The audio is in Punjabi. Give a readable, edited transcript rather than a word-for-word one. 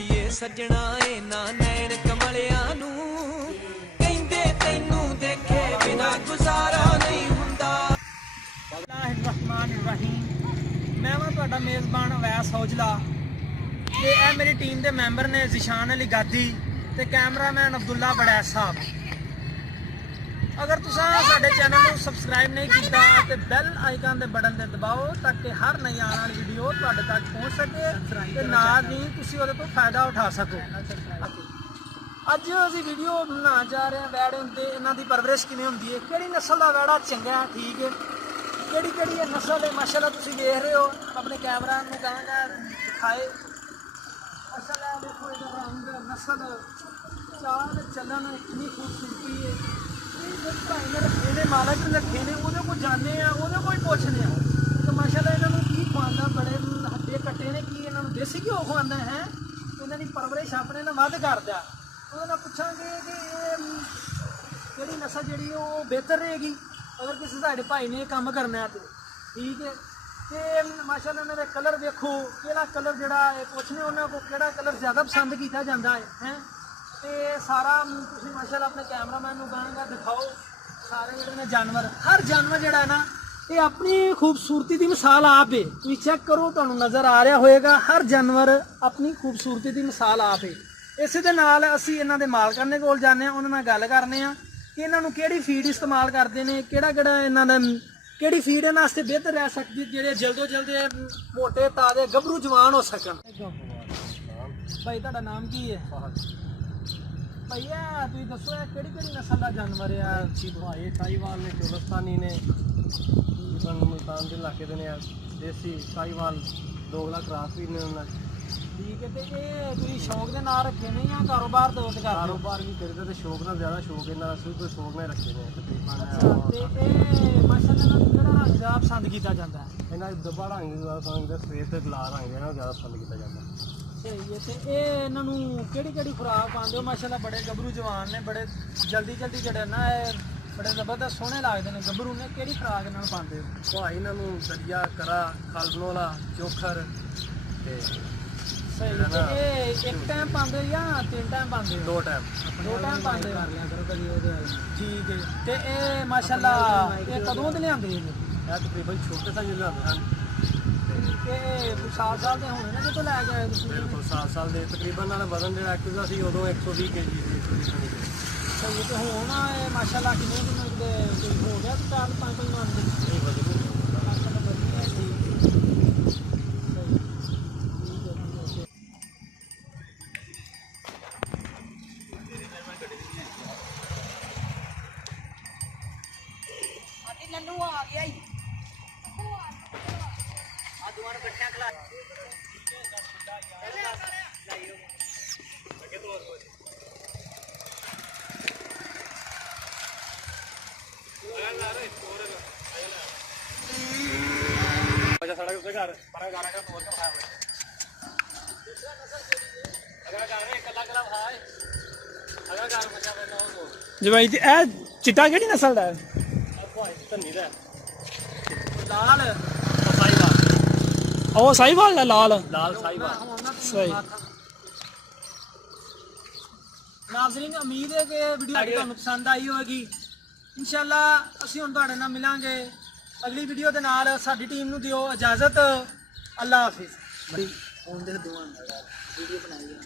ਦਿਖਾਈਏ ਸੱਜਣਾ ਇਹਨਾਂ ਨੈਣ ਕਮਲਿਆਂ ਨੂੰ ਕਹਿੰਦੇ ਤੈਨੂੰ ਦੇਖੇ ਬਿਨਾ ਗੁਜ਼ਾਰਾ ਨਹੀਂ ਹੁੰਦਾ। ਬਿਸਮਿल्लाहिर्रहमानिर्रहीम। मैं वां तुहाडा मेज़बान अवैस हौजला ते ए मेरी टीम दे मैंबर ने ज़िशान अली गादी ते कैमरामैन अब्दुल्ला बड़ैस साहब। अगर तुसां साडे चैनल नूं सबसक्राइब नहीं कीता ते बैल आइकन दे बटन ते दबाओ ताकि हर नई आने वाली वीडियो तुहाडे तक पहुंच सके ते नाल ही तुसीं उहदे तों फायदा उठा सको। ਅੱਜ ਅਸੀਂ ਵੀਡੀਓ ਬਣਾਉਣ ਜਾ ਰਹੇ ਹਾਂ ਵੈੜਿਆਂ ਤੇ ਇਹਨਾਂ ਦੀ ਪਰਵਰਿਸ਼ ਕਿਵੇਂ ਹੁੰਦੀ ਹੈ, ਕਿਹੜੀ ਨਸਲ ਦਾ ਵੈੜਾ ਚੰਗਾ ਠੀਕ ਹੈ, ਕਿਹੜੀ ਕਿਹੜੀ ਇਹ ਨਸਲ ਹੈ। ਮਾਸ਼ਾਅੱਲਾ ਤੁਸੀਂ ਵੇਖ ਰਹੇ ਹੋ, ਆਪਣੇ ਕੈਮਰਾ ਨੂੰ ਕਹਾਂਗਾ ਦਿਖਾਏ। ਮਾਸ਼ਾਅੱਲਾ ਦੇਖੋ ਇਹਦਾ ਰੰਗ ਨਸਲ ਚਾਲ ਚੱਲਣ ਕਿੰਨੀ ਖੂਬਸੂਰਤੀ ਹੈ। ਇਹ ਭਾਈ ਨੇ ਰੱਖੇ ਨੇ, ਮਾਲਕ ਨੇ ਰੱਖੇ ਨੇ, ਉਹਦੇ ਕੋਲ ਜਾਂਦੇ ਆ, ਉਹਦੇ ਕੋਲ ਹੀ ਪੁੱਛਦੇ ਆ ਕਿ ਮਾਸ਼ਾਅੱਲਾ ਇਹਨਾਂ ਨੂੰ ਕੀ ਖਵਾਉਂਦਾ, ਬੜੇ ਹੱਡੇ ਕੱਟੇ ਨੇ, ਕੀ ਇਹਨਾਂ ਨੂੰ ਦੇਸੀ ਘਿਓ ਖਵਾਉਂਦਾ ਹੈ, ਇਹਨਾਂ ਦੀ ਪਰਵਰਿਸ਼ ਆਪਣੇ ਨਾਲ ਵੱਧ ਕਰਦਾ। ਉਹਦੇ ਨਾਲ ਪੁੱਛਾਂਗੇ ਕਿ ਇਹ ਕਿਹੜੀ ਨਸਲ ਜਿਹੜੀ ਉਹ ਬਿਹਤਰ ਰਹੇਗੀ ਅਗਰ ਕਿਸੇ ਸਾਡੇ ਭਾਈ ਨੇ ਕੰਮ ਕਰਨਾ ਤਾਂ ਠੀਕ ਹੈ। ਤੇ ਮਾਸ਼ਾਅੱਲਾ ਉਹਨਾਂ ਦੇ ਕਲਰ ਵੇਖੋ, ਕਿਹੜਾ ਕਲਰ ਜਿਹੜਾ ਇਹ ਪੁੱਛਨੇ ਉਹਨਾਂ ਕੋਲ ਕਿਹੜਾ ਕਲਰ ਜ਼ਿਆਦਾ ਪਸੰਦ ਕੀਤਾ ਜਾਂਦਾ ਹੈ ਤੇ ਸਾਰਾ ਤੁਸੀਂ ਮਾਸ਼ਾਅੱਲਾ ਆਪਣੇ ਕੈਮਰਾਮੈਨ ਨੂੰ ਕਹਾਂਗਾ ਦਿਖਾਓ। ਸਾਰੇ ਜਿਹੜੇ ਨੇ ਜਾਨਵਰ, ਹਰ ਜਾਨਵਰ ਜਿਹੜਾ ਹੈ ਨਾ ਇਹ ਆਪਣੀ ਖੂਬਸੂਰਤੀ ਦੀ ਮਿਸਾਲ ਆਪ ਹੈ। ਤੁਸੀਂ ਚੈੱਕ ਕਰੋ, ਤੁਹਾਨੂੰ ਨਜ਼ਰ ਆ ਰਿਹਾ ਹੋਏਗਾ, ਹਰ ਜਾਨਵਰ ਆਪਣੀ ਖੂਬਸੂਰਤੀ ਦੀ ਮਿਸਾਲ ਆਪ ਹੈ। ਇਸੇ ਦੇ ਨਾਲ ਅਸੀਂ ਇਹਨਾਂ ਦੇ ਮਾਲਕਾਂ ਦੇ ਕੋਲ ਜਾਂਦੇ ਹਾਂ, ਉਹਨਾਂ ਨਾਲ ਗੱਲ ਕਰਨੇ ਆ ਕਿ ਇਹਨਾਂ ਨੂੰ ਕਿਹੜੀ ਫੀਡ ਇਸਤੇਮਾਲ ਕਰਦੇ ਨੇ, ਕਿਹੜਾ ਕਿਹੜਾ ਇਹਨਾਂ ਦਾ ਕਿਹੜੀ ਫੀਡ ਇਹਨਾਂ ਵਾਸਤੇ ਬਿਹਤਰ ਰਹਿ ਸਕਦੀ, ਜਿਹੜੇ ਜਲਦੋ ਜਲਦ ਮੋਟੇ ਤਾਜ਼ੇ ਗੱਭਰੂ ਜਵਾਨ ਹੋ ਸਕਣ। ਭਾਈ ਤੁਹਾਡਾ ਨਾਮ ਕੀ ਹੈ? ਭਈਆ ਤੁਸੀਂ ਦੱਸੋ ਇਹ ਕਿਹੜੀ ਕਿਹੜੀ ਨਸਲ ਦਾ ਜਾਨਵਰ ਆ? ਭਾਈ ਸਾਹੀਵਾਲ ਨੇ, ਚੋਲਸਤਾਨੀ ਨੇ, ਮੁਲਤਾਨ ਦੇ ਇਲਾਕੇ ਦੇ ਨੇ, ਦੇਸੀ ਸਾਹੀਵਾਲ ਦੋਗਲਾ ਕਰਾਸ ਵੀ ਨੇ ਉਹਨਾਂ। ਠੀਕ ਹੈ। ਤੇ ਇਹ ਤੁਸੀਂ ਸ਼ੌਕ ਦੇ ਨਾਲ ਰੱਖੇ ਨੇ ਜਾਂ ਕਾਰੋਬਾਰ ਤੌਰ ਤੇ ਕਰਦੇ? ਕਾਰੋਬਾਰ ਵੀ ਕਰਦੇ ਤੇ ਸ਼ੌਕ ਨਾਲ, ਜ਼ਿਆਦਾ ਸ਼ੌਕ ਇਹਨਾਂ ਦਾ ਸ਼ੁਰੂ ਤੋਂ ਸ਼ੌਕ ਨਾਲ ਰੱਖੇ ਨੇ ਤਕਰੀਬਨ। ਤੇ ਇਹ ਮਾਸ਼ਾਅੱਲਾ ਨਾਲ ਕਿਹੜਾ ਰੰਗ ਜ਼ਿਆਦਾ ਪਸੰਦ ਕੀਤਾ ਜਾਂਦਾ ਹੈ? ਇਹਨਾਂ ਦੇ ਦਬਾ ਰੰਗ ਜ਼ਿਆਦਾ ਪਸੰਦ, ਸਵੇਰ ਤੇ ਲਾਲ ਰੰਗ ਇਹਨਾਂ ਨੂੰ ਜ਼ਿਆਦਾ ਪਸੰਦ ਕੀਤਾ ਜਾਂਦਾ। ਸਹੀ ਹੈ। ਤੇ ਇਹ ਇਹਨਾਂ ਨੂੰ ਕਿਹੜੀ ਕਿਹੜੀ ਖੁਰਾਕ ਪਾਉਂਦੇ ਹੋ? ਮਾਸ਼ਾਅੱਲਾ ਬੜੇ ਗੱਭਰੂ ਜਵਾਨ ਨੇ, ਬੜੇ ਜਲਦੀ ਜਿਹੜੇ ਨਾ ਇਹ ਬੜੇ ਜ਼ਬਰਦਸਤ ਸੋਹਣੇ ਲੱਗਦੇ ਨੇ ਗੱਭਰੂ ਨੇ, ਕਿਹੜੀ ਖੁਰਾਕ ਇਹਨਾਂ ਨੂੰ ਪਾਉਂਦੇ ਹੋ? ਭਾਈ ਇਹਨਾਂ ਨੂੰ ਦਰਿਆ ਕਰਾ, ਖਲਬਨੋਲਾ, ਚੋਖਰ ਤੇ ਸਹੀ। ਤੇ ਇਹ ਇੱਕ ਟਾਈਮ ਪਾਉਂਦੇ ਹੋ ਜਾਂ ਤਿੰਨ ਟਾਈਮ ਪਾਉਂਦੇ ਹੋ? ਦੋ ਟਾਈਮ ਪਾਉਂਦੇ ਹੋ। ਠੀਕ ਹੈ। ਤੇ ਇਹ ਮਾਸ਼ਾਅੱਲਾ ਇਹ ਕਦੋਂ ਦੇ ਲਿਆਂਦੇ ਜੀ? ਇਹ ਤਕਰੀਬਨ ਛੋਟੇ ਤਾਂ ਜਿਹੜੇ ਹੁੰਦੇ ਹਨ ਇਹ ਸਾਲ ਦੇ ਹੋਣੇ ਨੇ ਜਦੋਂ ਲੈ ਕੇ ਆਏ ਤੁਸੀਂ? ਬਿਲਕੁਲ ਸਾਲ ਦੇ ਤਕਰੀਬਨ। ਨਾਲ ਵਜ਼ਨ ਜਿਹੜਾ ਐਕਟਿਵ ਸੀ ਉਦੋਂ 120 kg ਸੀ। ਸਹੀ। ਤੇ ਹੁਣ ਇਹ ਮਾਸ਼ਾਅੱਲਾ ਕਿੰਨੇ ਦਿਨ ਦੇ ਹੋ ਗਿਆ ਤੇ 4-5 ਮਹੀਨੇ ਦੇ ਇਹ ਵਜ਼ਨ ਮਾਸ਼ਾਅੱਲਾ ਵਧੀਆ ਹੈ। ਨੰਨੂ ਆ ਗਿਆ ਹੀ ਆ ਦੁਆਰ ਇਕੱਠਿਆਂ ਖਲਾ ਸਾਡਾ ਉੱਤੇ ਘਰ ਪਰ ਗਾਣਾ ਦਾ ਤੋਰ ਕੇ ਖਾਇਆ ਹੋਇਆ ਅਗਰ ਗਾਣੇ ਇਕੱਲਾ ਇਕੱਲਾ ਖਾਏ ਅਗਰ ਘਰ ਬੱਚਾ ਪੈਦਾ ਹੋ ਜੀ ਭਾਈ। ਤੇ ਇਹ ਚਿੱਟਾ ਕਿਹੜੀ ਨਸਲ ਦਾ ਹੈ? ਭਾਈ ਧੰਨੀ ਦਾ ਲਾਲ ਸਾਹੀਵਾਲ। ਉਹ ਸਾਹੀਵਾਲ ਦਾ ਲਾਲ ਸਾਹੀਵਾਲ ਸਹੀ। ਨਾਜ਼ਰੀਨ ਉਮੀਦ ਹੈ ਕਿ ਵੀਡੀਓ ਤੁਹਾਨੂੰ ਪਸੰਦ ਆਈ ਹੋਵੇਗੀ। ਇਨਸ਼ਾਅੱਲਾ ਅਸੀਂ ਹੁਣ ਤੁਹਾਡੇ ਨਾਲ ਮਿਲਾਂਗੇ ਅਗਲੀ ਵੀਡੀਓ ਦੇ ਨਾਲ। ਸਾਡੀ ਟੀਮ ਨੂੰ ਦਿਓ ਇਜਾਜ਼ਤ। ਅੱਲਾ ਹਾਫਿਜ਼। ਬੜੀ ਫੋਨ ਦੇ ਦੁਆ ਵੀਡੀਓ ਬਣਾਈ ਹੈ।